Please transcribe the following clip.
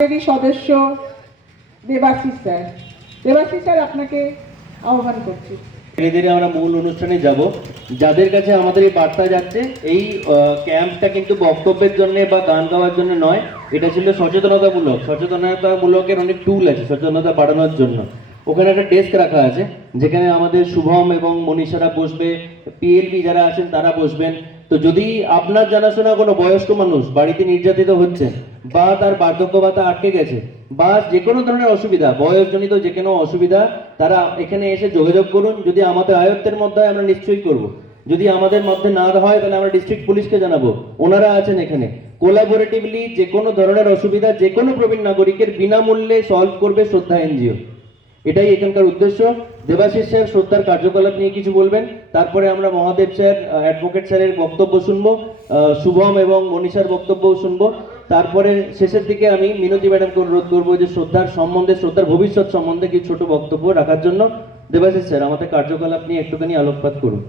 সদস্য Debashis sir. Debashis sir, আপনাকে আহ্বান করছি। ধীরে ধীরে আমরা মূল অনুষ্ঠানে যাব। যাদের কাছে আমাদের এই বার্তা যাচ্ছে, এই ক্যাম্পটা কিন্তু বক্তব্যের জন্য বা গান গাওয়ার জন্য নয়, এটা ছিল সচেতনতামূলক। সচেতনতামূলকের অনেক টুল আছে সচেতনতা বাড়ানোর জন্য। ওখানে একটা ডেস্ক রাখা আছে, যেখানে আমাদের শুভম এবং মনীষারা বসবে। পিএলপি যারা আছেন, তারা বসবেন। তো যদি আপনার জানাশোনা কোনো বয়স্ক মানুষ, বাড়িতে নির্যাতিত হচ্ছে বা তার বার্ধক্য ভাতা আটকে গেছে বা যে কোনো ধরনের অসুবিধা, বয়সজনিত যে কোনো অসুবিধা, তারা এখানে এসে যোগাযোগ করুন। যদি আমাদের আয়ত্তের মধ্যে আমরা নিশ্চয়ই করব। যদি আমাদের মধ্যে না হয়, তাহলে আমরা ডিস্ট্রিক্ট পুলিশকে জানাব। ওনারা আছেন এখানে। কোলাবোরেটিভলি যে কোনো ধরনের অসুবিধা, যে কোনো প্রবীণ নাগরিকের বিনামূল্যে সলভ করবে শ্রদ্ধা এনজিও। এটাই এখানকার উদ্দেশ্য। দেবাশিস স্যার শ্রদ্ধার কার্যকলাপ নিয়ে কিছু বলবেন। তারপরে আমরা মহাদেব স্যার অ্যাডভোকেট স্যারের বক্তব্য শুনব শুভম এবং মনীষার বক্তব্যও শুনব। তারপরে শেষের দিকে আমি মিনতি ম্যাডামকে অনুরোধ করব যে শ্রদ্ধার সম্বন্ধে, শ্রদ্ধার ভবিষ্যৎ সম্বন্ধে কিছু ছোট বক্তব্য রাখার জন্য। দেবাশিস স্যার, আমাদের কার্যকলাপ নিয়ে একটুখানি আলোকপাত করুন।